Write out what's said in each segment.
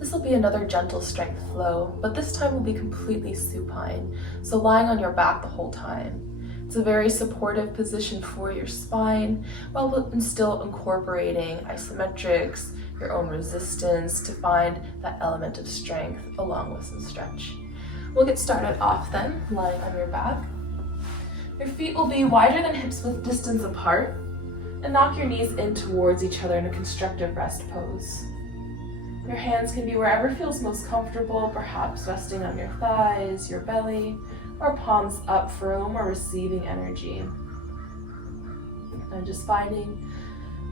This will be another gentle strength flow, but this time will be completely supine, so lying on your back the whole time. It's a very supportive position for your spine, while still incorporating isometrics, your own resistance to find that element of strength along with some stretch. We'll get started off then, lying on your back. Your feet will be wider than hips with distance apart, and knock your knees in towards each other in a constructive rest pose. Your hands can be wherever feels most comfortable, perhaps resting on your thighs, your belly, or palms up for a little more receiving energy. And just finding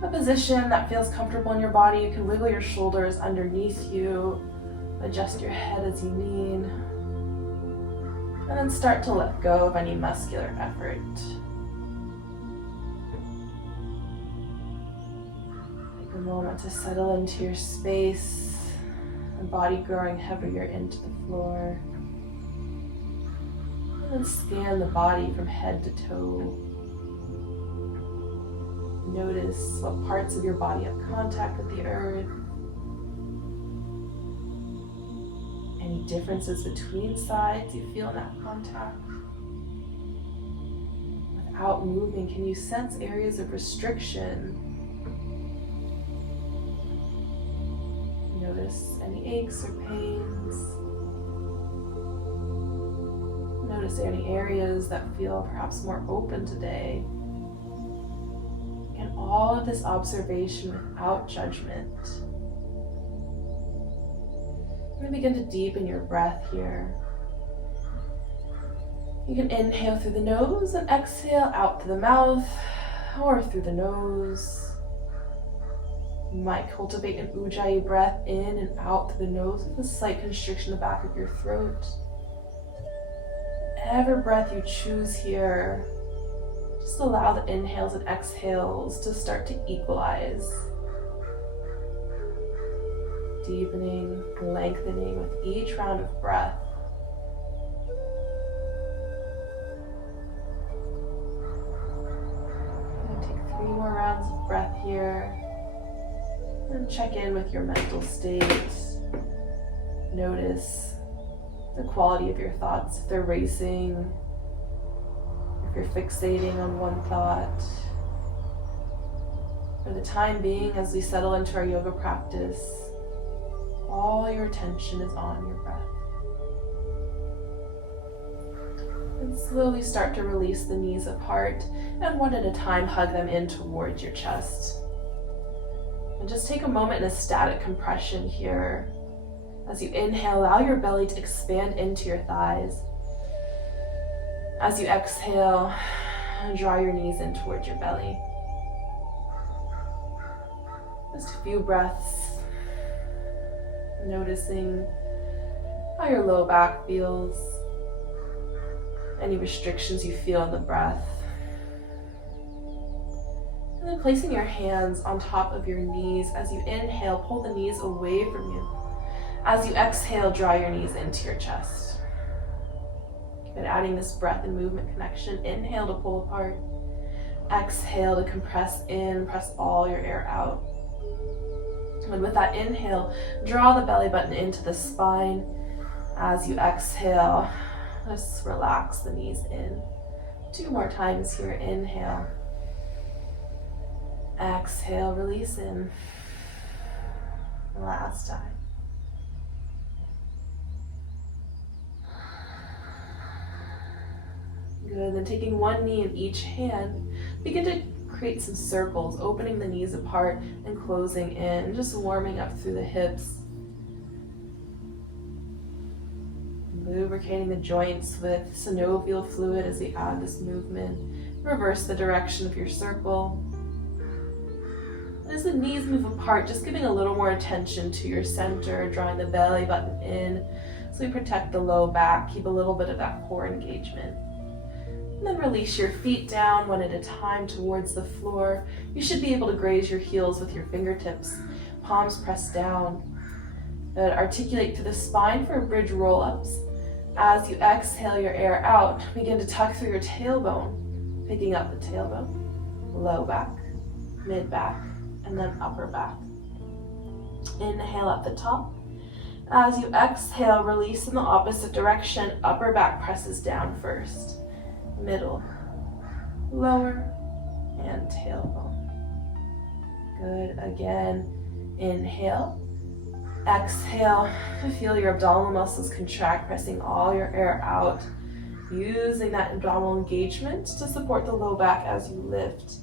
a position that feels comfortable in your body. You can wiggle your shoulders underneath you, adjust your head as you need, and then start to let go of any muscular effort. Take a moment to settle into your space, the body growing heavier into the floor. And then scan the body from head to toe. Notice what parts of your body have contact with the earth. Any differences between sides you feel in that contact. Without moving, can you sense areas of restriction? Notice any aches or pains. Notice any areas that feel perhaps more open today. And all of this observation without judgment. I'm going to begin to deepen your breath here. You can inhale through the nose and exhale out through the mouth or through the nose. You might cultivate an ujjayi breath in and out through the nose with a slight constriction in the back of your throat. Whatever breath you choose here, just allow the inhales and exhales to start to equalize. Deepening, lengthening with each round of breath. I'm going to take 3 more rounds of breath here. And check in with your mental state. Notice the quality of your thoughts, if they're racing, if you're fixating on one thought. For the time being, as we settle into our yoga practice, all your attention is on your breath. And slowly start to release the knees apart, and one at a time hug them in towards your chest. And just take a moment in a static compression here. As you inhale, allow your belly to expand into your thighs. As you exhale, draw your knees in towards your belly. Just a few breaths. Noticing how your low back feels. Any restrictions you feel in the breath. And then placing your hands on top of your knees. As you inhale, pull the knees away from you. As you exhale, draw your knees into your chest. And adding this breath and movement connection. Inhale to pull apart. Exhale to compress in, press all your air out. And with that inhale, draw the belly button into the spine. As you exhale, just relax the knees in. 2 more times here. Inhale. Exhale, release in. Last time. Good, then taking one knee in each hand, begin to create some circles, opening the knees apart and closing in, just warming up through the hips. Lubricating the joints with synovial fluid as we add this movement. Reverse the direction of your circle. As the knees move apart, just giving a little more attention to your center, drawing the belly button in so we protect the low back, keep a little bit of that core engagement. And then release your feet down one at a time towards the floor. You should be able to graze your heels with your fingertips, palms pressed down. Articulate through the spine for bridge roll-ups. As you exhale your air out, begin to tuck through your tailbone, picking up the tailbone, low back, mid back, and then upper back. Inhale at the top. As you exhale, release in the opposite direction. Upper back presses down first. Middle, lower, and tailbone. Good. Again, inhale. Exhale. Feel your abdominal muscles contract, pressing all your air out. Using that abdominal engagement to support the low back as you lift.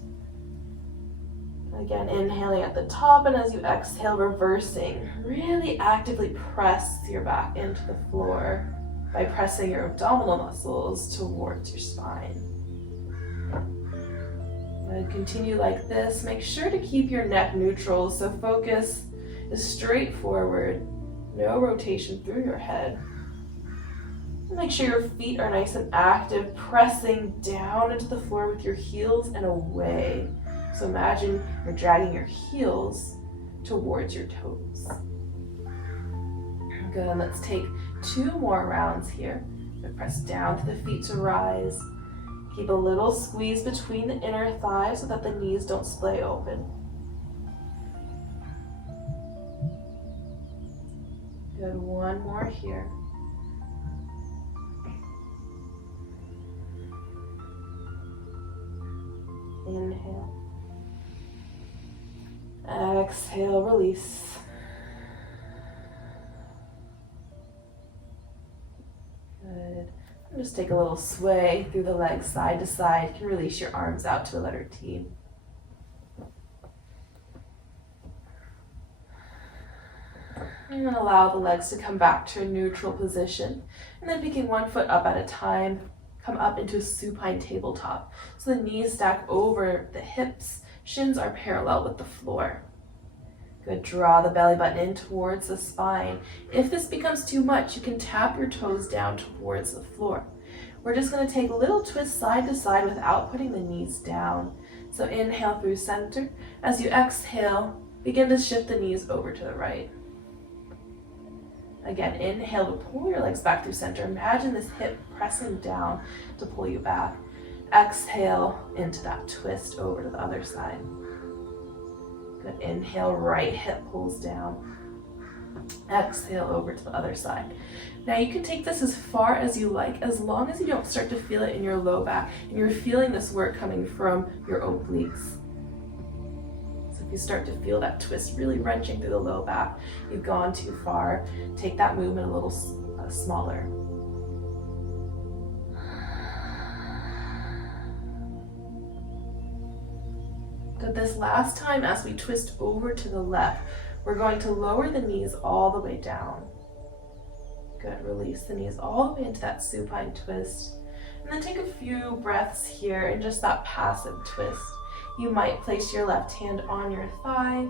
Again, inhaling at the top, and as you exhale, reversing. Really actively press your back into the floor by pressing your abdominal muscles towards your spine. And continue like this. Make sure to keep your neck neutral, so focus is straight forward. No rotation through your head. Make sure your feet are nice and active, pressing down into the floor with your heels and away. So imagine you're dragging your heels towards your toes. Good, let's take 2 more rounds here. Press down to the feet to rise. Keep a little squeeze between the inner thighs so that the knees don't splay open. Good, 1 more here. Inhale. Exhale, release. Good. And just take a little sway through the legs side to side. You can release your arms out to the letter T. And then allow the legs to come back to a neutral position. And then picking 1 foot up at a time, come up into a supine tabletop. So the knees stack over the hips, shins are parallel with the floor. Good, draw the belly button in towards the spine. If this becomes too much, you can tap your toes down towards the floor. We're just gonna take a little twist side to side without putting the knees down. So inhale through center. As you exhale, begin to shift the knees over to the right. Again, inhale to pull your legs back through center. Imagine this hip pressing down to pull you back. Exhale into that twist over to the other side. Good, inhale, right hip pulls down. Exhale over to the other side. Now you can take this as far as you like, as long as you don't start to feel it in your low back and you're feeling this work coming from your obliques. If you start to feel that twist really wrenching through the low back, you've gone too far. Take that movement a little smaller. Good, this last time as we twist over to the left, we're going to lower the knees all the way down. Good, release the knees all the way into that supine twist. And then take a few breaths here in just that passive twist. You might place your left hand on your thigh.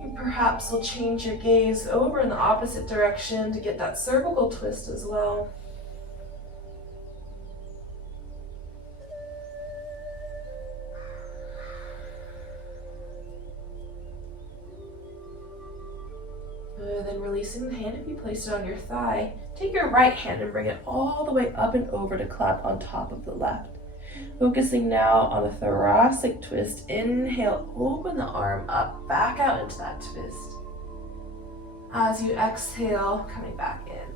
You perhaps will change your gaze over in the opposite direction to get that cervical twist as well. Then releasing the hand, if you place it on your thigh, take your right hand and bring it all the way up and over to clap on top of the left. Focusing now on the thoracic twist. Inhale, open the arm up, back out into that twist. As you exhale, coming back in.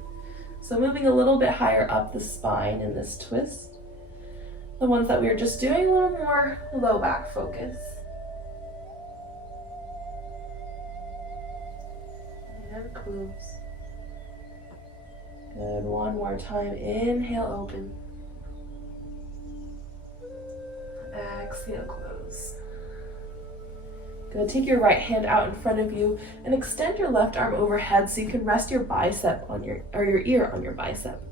So moving a little bit higher up the spine in this twist. The ones that we were just doing, a little more low back focus. And close. Good, 1 more time. Inhale, open. Exhale, close. Good, take your right hand out in front of you and extend your left arm overhead so you can rest your bicep on your ear on your bicep.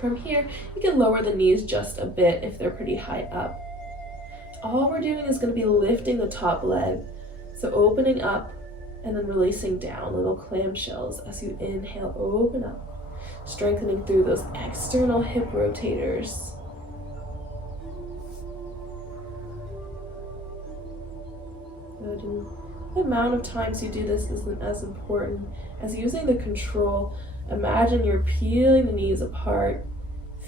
From here, you can lower the knees just a bit if they're pretty high up. All we're doing is going to be lifting the top leg. So opening up and then releasing down, little clam shells as you inhale, open up, strengthening through those external hip rotators. Good. And the amount of times you do this isn't as important as using the control. Imagine you're peeling the knees apart,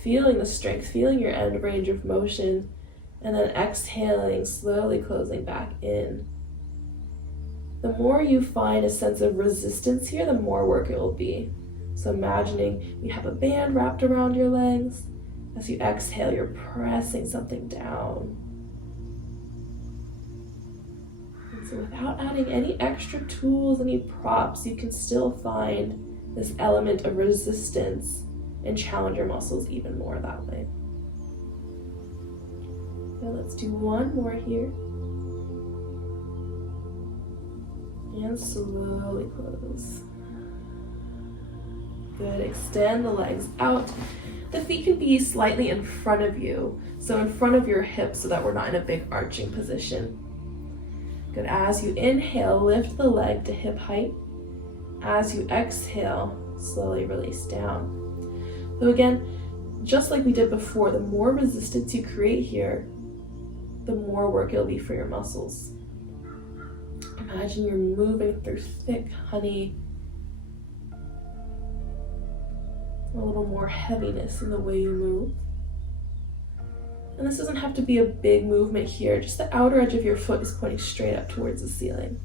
feeling the strength, feeling your end range of motion, and then exhaling, slowly closing back in. The more you find a sense of resistance here, the more work it will be. So imagining you have a band wrapped around your legs. As you exhale, you're pressing something down. And so without adding any extra tools, any props, you can still find this element of resistance and challenge your muscles even more that way. Now let's do one more here. And slowly close. Good, extend the legs out. The feet can be slightly in front of you, so in front of your hips so that we're not in a big arching position. Good, as you inhale, lift the leg to hip height. As you exhale, slowly release down. So again, just like we did before, the more resistance you create here, the more work it'll be for your muscles. Imagine you're moving through thick honey. A little more heaviness in the way you move. And this doesn't have to be a big movement here, just the outer edge of your foot is pointing straight up towards the ceiling.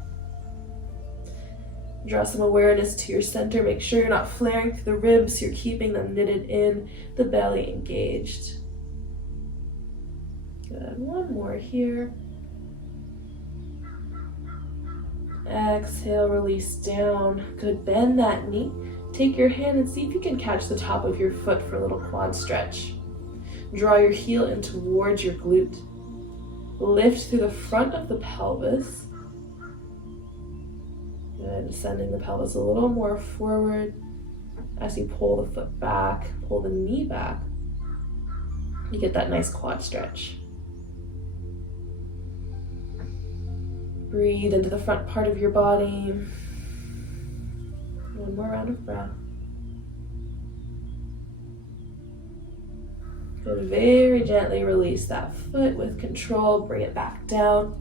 Draw some awareness to your center. Make sure you're not flaring through the ribs, you're keeping them knitted in, the belly engaged. Good, one more here. Exhale, release down. Good, bend that knee. Take your hand and see if you can catch the top of your foot for a little quad stretch. Draw your heel in towards your glute. Lift through the front of the pelvis. Good, sending the pelvis a little more forward as you pull the foot back, pull the knee back. You get that nice quad stretch. Breathe into the front part of your body. One more round of breath. Good. Very gently release that foot with control. Bring it back down.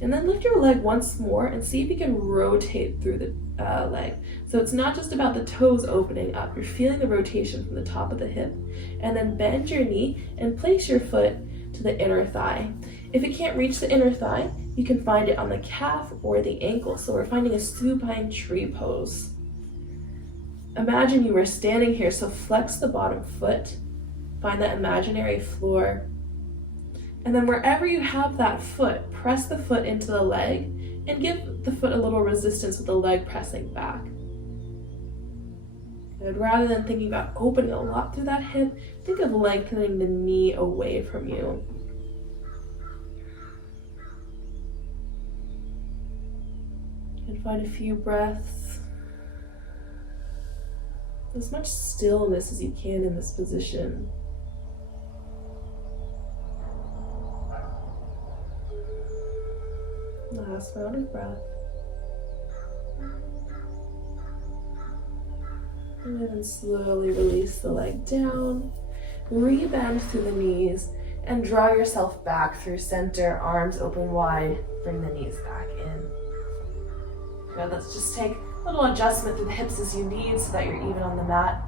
And then lift your leg once more and see if you can rotate through the leg. So it's not just about the toes opening up. You're feeling the rotation from the top of the hip. And then bend your knee and place your foot to the inner thigh. If it can't reach the inner thigh, you can find it on the calf or the ankle. So we're finding a supine tree pose. Imagine you were standing here, so flex the bottom foot, find that imaginary floor, and then wherever you have that foot, press the foot into the leg and give the foot a little resistance with the leg pressing back. Good. Rather than thinking about opening a lot through that hip, think of lengthening the knee away from you. And find a few breaths. As much stillness as you can in this position. Last round of breath. And then slowly release the leg down. Rebend through the knees and draw yourself back through center, arms open wide. Bring the knees back in. Good, let's just take a little adjustment through the hips as you need so that you're even on the mat.